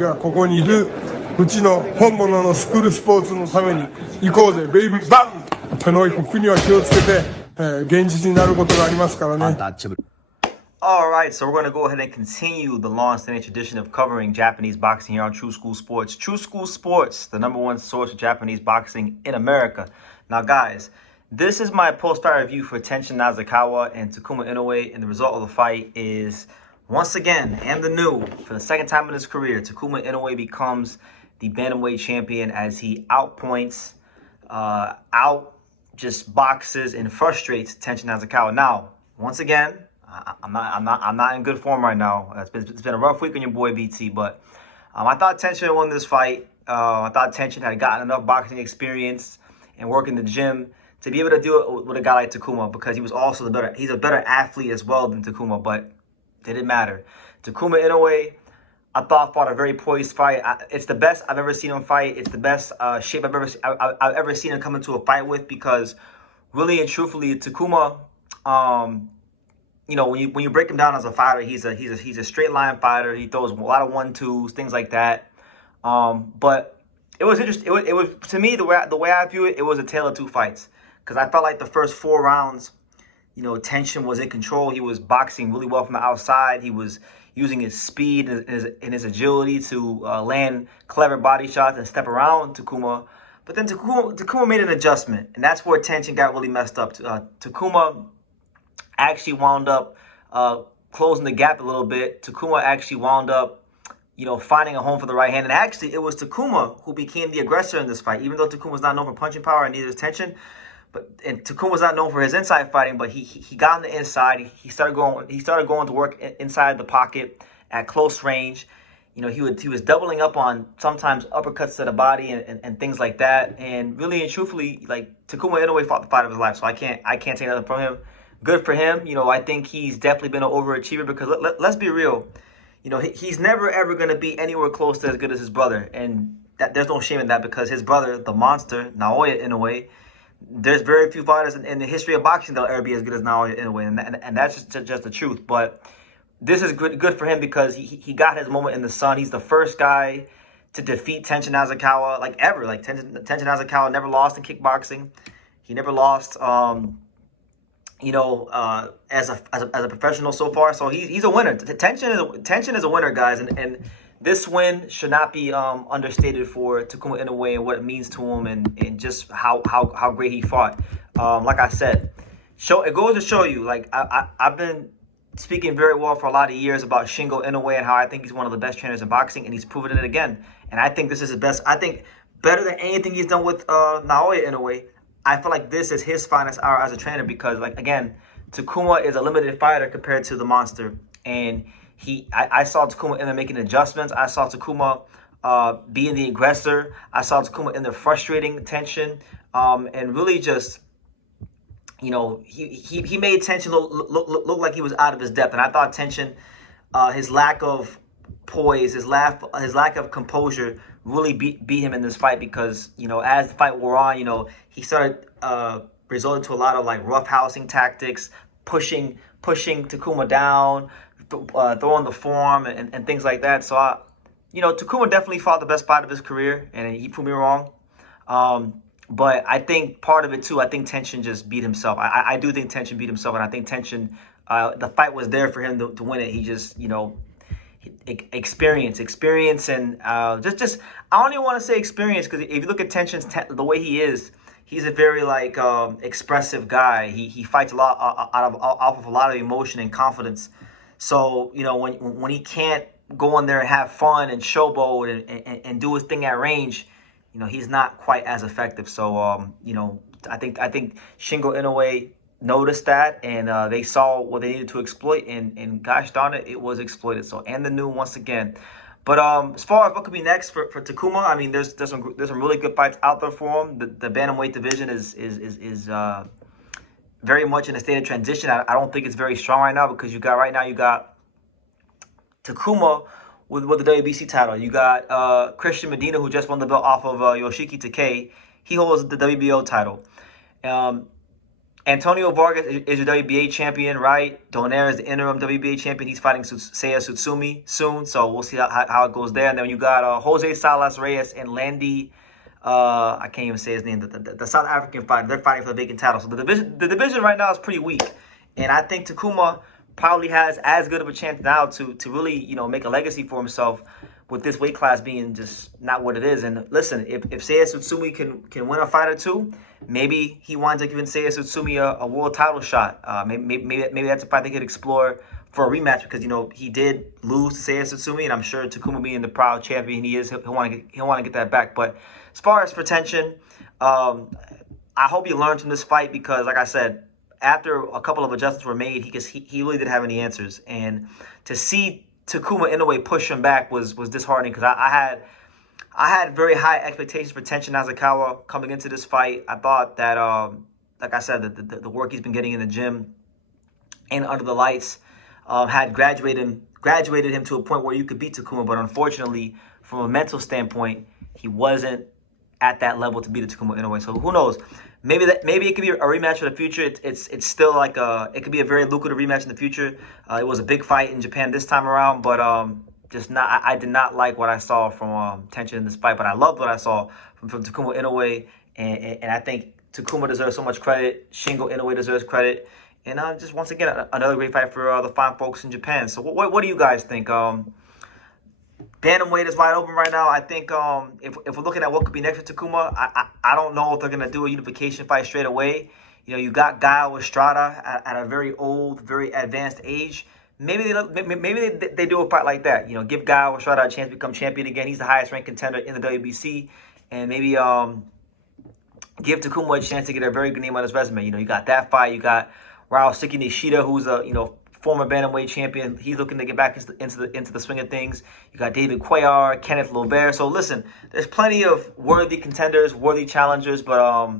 がここにいるうちの本物のスクールスポーツのために行こうぜベイビーバン手の服には気をつけて、現実になることがありますからね。Alright, so we're going to go ahead and continue the long-standing tradition of covering Japanese boxing here on True School Sports. True School Sports, the #1 source of Japanese boxing in America. Now guys, this is my post-fight review for Tenshin Nasukawa and Takuma Inoue, and the result of the fight is, once again, and the new, for the second time in his career, Takuma Inoue becomes the bantamweight champion as he outpoints, just boxes and frustrates Tenshin Nasukawa. Now, once again, I'm not in good form right now. It's been a rough week on your boy BT, but I thought Tenshin had won this fight. I thought Tenshin had gotten enough boxing experience and work in the gym to be able to do it with a guy like Takuma, because he was also he's a better athlete as well than Takuma, but it didn't matter. Takuma Inoue, I thought, fought a very poised fight. It's the best I've ever seen him fight. It's the best shape I've ever seen him come into a fight with, because really and truthfully, Takuma, you know, when you break him down as a fighter, he's a straight line fighter. He throws a lot of 1-2s, things like that. But it was interesting. It was, to me, the way I view it, it was a tale of two fights, because I felt like the first 4 rounds, you know, Tenshin was in control. He was boxing really well from the outside. He was using his speed and his agility to land clever body shots and step around Takuma. But then Takuma made an adjustment, and that's where Tenshin got really messed up. Takuma actually wound up closing the gap a little bit. Takuma actually wound up, you know, finding a home for the right hand. And actually, it was Takuma who became the aggressor in this fight, even though Takuma was not known for punching power, and neither is Tenshin. And Takuma was not known for his inside fighting, but he got on the inside. He started going to work inside the pocket at close range. You know, he was doubling up on sometimes uppercuts to the body and things like that. And really and truthfully, like, Takuma Inoue fought the fight of his life, so I can't take nothing from him. Good for him. You know, I think he's definitely been an overachiever, because let's be real. You know, he's never ever going to be anywhere close to as good as his brother, and there's no shame in that, because his brother, the monster Naoya Inoue, there's very few fighters in the history of boxing that'll ever be as good as Naoya Inoue, and that's just the truth. But this is good for him, because he got his moment in the sun. He's the first guy to defeat Tenshin Nasukawa, like, ever. Like, Tenshin Nasukawa never lost in kickboxing. He never lost, you know, as a professional so far. So he's a winner. Tenshin is a winner, guys, and this win should not be understated for Takuma Inoue and what it means to him, and just how great he fought. Like I said, it goes to show you, like, I've been speaking very well for a lot of years about Shingo Inoue and how I think he's one of the best trainers in boxing, and he's proven it again. And I think this is his best. I think better than anything he's done with Naoya Inoue. I feel like this is his finest hour as a trainer, because, like, again, Takuma is a limited fighter compared to the monster, and I saw Takuma in there making adjustments. I saw Takuma being the aggressor. I saw Takuma in there frustrating Tenshin, and really just, you know, he made Tenshin look like he was out of his depth. And I thought Tenshin, his lack of poise, his lack of composure really beat him in this fight, because, you know, as the fight wore on, you know, he started resorting to a lot of, like, roughhousing tactics, pushing Takuma down, throwing the form and things like that. So, you know, Takuma definitely fought the best fight of his career, and he proved me wrong. But I think part of it too, I think Tenshin just beat himself. I do think Tenshin beat himself, and I think Tenshin, the fight was there for him to win it. He just, you know, experience, and just I don't even want to say experience, because if you look at Tenshin's the way he is, he's a very, like, expressive guy. He fights a lot off of a lot of emotion and confidence. So, you know, when he can't go in there and have fun and showboat and do his thing at range, you know, he's not quite as effective. So, you know, I think Shingo Inoue noticed that, and they saw what they needed to exploit, and gosh darn it, it was exploited. So, and the new once again. But as far as what could be next for Takuma, I mean, there's some really good fights out there for him. The bantamweight division is very much in a state of transition. I don't think it's very strong right now, because you got Takuma with the WBC title. You got Christian Medina, who just won the belt off of Yoshiki Takei. He holds the WBO title. Antonio Vargas is your WBA champion, right? Donaire is the interim WBA champion. He's fighting Seiya Tsutsumi soon, so we'll see how it goes there. And then you got Jose Salas Reyes and Landy. I can't even say his name. The South African fighter. They're fighting for the vacant title. So the division right now is pretty weak, and I think Takuma probably has as good of a chance now to really, you know, make a legacy for himself with this weight class being just not what it is. And listen, if Seiya Tsutsumi can win a fight or two, maybe he winds up giving Seiya Tsutsumi a world title shot. Maybe that's a fight they could explore for a rematch, because, you know, he did lose to Seiya Tsutsumi, and I'm sure Takuma, being the proud champion he is, he'll want to get that back. But as far as for Tenshin, I hope you learned from this fight, because, like I said, after a couple of adjustments were made, he really didn't have any answers. And to see Takuma Inoue push him back was disheartening, because I had very high expectations for Tenshin Nasukawa coming into this fight. I thought that, like I said, the work he's been getting in the gym and under the lights had graduated him to a point where you could beat Takuma. But unfortunately, from a mental standpoint, he wasn't at that level to beat Takuma Inoue. So who knows? Maybe it could be a rematch for the future. It's still like it could be a very lucrative rematch in the future. It was a big fight in Japan this time around, but just not. I did not like what I saw from Tenshin in this fight, but I loved what I saw from Takuma Inoue, and I think Takuma deserves so much credit. Shingo Inoue deserves credit, and just once again another great fight for the fine folks in Japan. So what do you guys think? Bantamweight is wide open right now. I think if we're looking at what could be next for Takuma, I don't know if they're gonna do a unification fight straight away. You know, you got Gaio Estrada at a very old, very advanced age. Maybe they do a fight like that. You know, give Gaio Estrada a chance to become champion again. He's the highest ranked contender in the WBC, and maybe give Takuma a chance to get a very good name on his resume. You know, you got that fight. You got Ryosuke Nishida, who's a former bantamweight champion. He's looking to get back into the swing of things. You got David Cuellar, Kenneth Lobert. So listen, there's plenty of worthy contenders, worthy challengers, but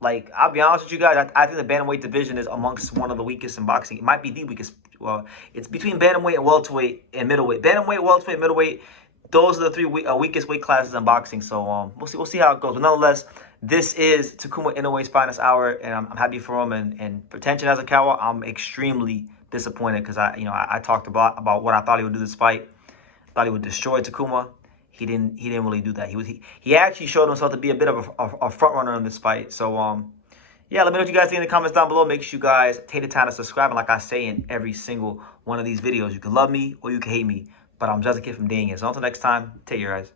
like, I'll be honest with you guys, I think the bantamweight division is amongst one of the weakest in boxing. It might be the weakest. Well, it's between bantamweight and welterweight and middleweight. Bantamweight, welterweight, middleweight. Those are the three weakest weight classes in boxing. So we'll see how it goes. But nonetheless, this is Takuma Inoue's finest hour, and I'm happy for him. And for Tenshin Nasukawa, I'm extremely disappointed, because I talked about what I thought he would do this fight. I thought he would destroy Takuma. He didn't really do that. He actually showed himself to be a bit of a front runner in this fight. So yeah, let me know what you guys think in the comments down below. Make sure you guys take the time to subscribe. And like I say in every single one of these videos, you can love me or you can hate me, but I'm just a kid from Dang It. So until next time, take care, guys.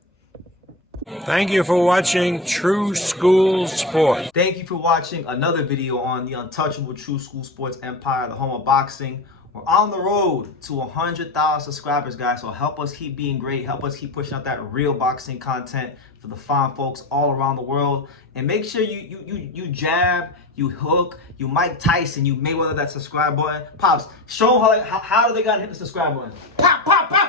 Thank you for watching True School Sports. Thank you for watching another video on the untouchable True School Sports empire, the home of boxing. We're on the road to 100,000 subscribers, guys. So help us keep being great. Help us keep pushing out that real boxing content for the fine folks all around the world. And make sure you jab, you hook, you Mike Tyson, you Mayweather that subscribe button. Pops, show them how do they gotta hit the subscribe button. Pop, pop, pop.